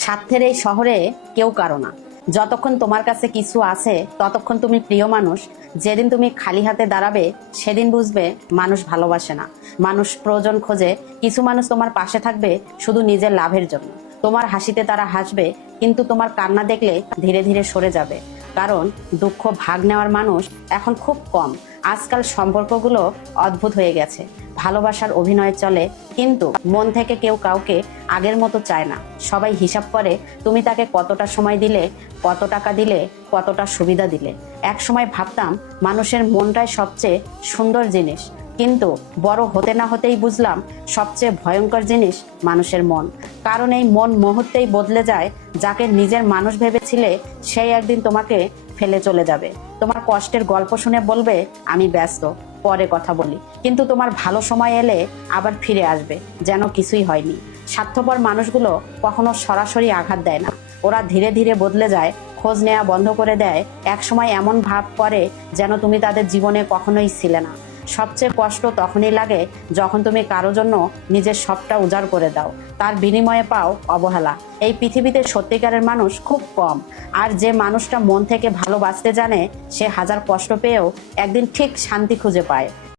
স্বার্থের এই শহরে কেউ কারো না। যতক্ষণ তোমার কাছে কিছু আছে ততক্ষণ তুমি প্রিয় মানুষ। যেদিন তুমি খালি হাতে দাঁড়াবে সেদিন বুঝবে মানুষ ভালোবাসে না, মানুষ প্রয়োজন খোঁজে। কিছু মানুষ তোমার পাশে থাকবে শুধু নিজের লাভের জন্য। তোমার হাসিতে তারা হাসবে, কিন্তু তোমার কান্না দেখলে ধীরে ধীরে সরে যাবে। কারণ দুঃখ ভাগ নেওয়ার মানুষ এখন খুব কম। আজকাল সম্পর্কগুলো অদ্ভুত হয়ে গেছে। ভালোবাসার অভিনয় চলে, কিন্তু মন থেকে কেউ কাউকে আগের মতো চায় না। সবাই হিসাব করে তুমি তাকে কতটা সময় দিলে, কত টাকা দিলে, কতটা সুবিধা দিলে। এক সময় ভাবতাম মানুষের মনটাই সবচেয়ে সুন্দর জিনিস, কিন্তু বড় হতে না হতেই বুঝলাম সবচেয়ে ভয়ঙ্কর জিনিস মানুষের মন। কারণ এই মন মুহূর্তেই বদলে যায়। যাকে নিজের মানুষ ভেবেছিলে সেই একদিন তোমাকে ফেলে চলে যাবে। তোমার কষ্টের গল্প শুনে বলবে আমি ব্যস্ত, পরে কথা বলি, কিন্তু তোমার ভালো সময় এলে আবার ফিরে আসবে যেন কিছুই হয়নি। স্বার্থপর মানুষগুলো কখনো সরাসরি আঘাত দেয় না, ওরা ধীরে ধীরে বদলে যায়, খোঁজ নেওয়া বন্ধ করে দেয়। এক সময় এমন ভাব করে যেন তুমি তাদের জীবনে কখনোই ছিলে না। সবচেয়ে কষ্ট তখনই লাগে যখন তুমি কারো জন্য নিজের সবটা উজাড় করে দাও, তার বিনিময়ে পাও অবহেলা। এই পৃথিবীতে সত্যিকারের মানুষ খুব কম, আর যে মানুষটা মন থেকে ভালোবাসতে জানে সে হাজার কষ্ট পেয়েও একদিন ঠিক শান্তি খুঁজে পায়।